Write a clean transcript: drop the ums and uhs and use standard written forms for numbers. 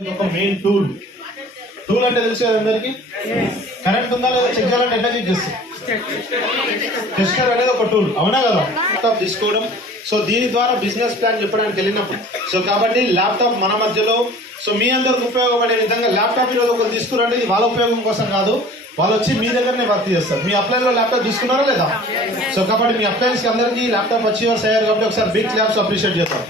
ఒక main tool అంటే తెలుసు కదా అందరికి. కరెంట్ ఉందా లేదా చెక్ చేయాలంటే ఎట్లా చెక్ చేస్తాం? టెస్టర్ అనేది ఒక టూల్, అవునా కదా? ల్యాప్టాప్ తీసుకోవడం, సో దీని ద్వారా బిజినెస్ ప్లాన్ చెప్పడానికి వెళ్ళినప్పుడు, సో కాబట్టి ల్యాప్టాప్ మన మధ్యలో, సో మీ అందరికి ఉపయోగపడే విధంగా ల్యాప్టాప్ ఈరోజు ఒకరు తీసుకురండి. ఇది వాళ్ళ ఉపయోగం కోసం కాదు, వాళ్ళు వచ్చి మీ దగ్గరనే వర్క్ చేస్తారు. మీ అప్లైన్లో ల్యాప్టాప్ తీసుకున్నారా లేదా? సో కాబట్టి మీ అప్లైన్స్ అందరికీ ల్యాప్టాప్ అచీవర్స్ అయ్యారు కాబట్టి ఒకసారి బిగ్ క్లాప్స్ అప్రిషియేట్ చేస్తాం.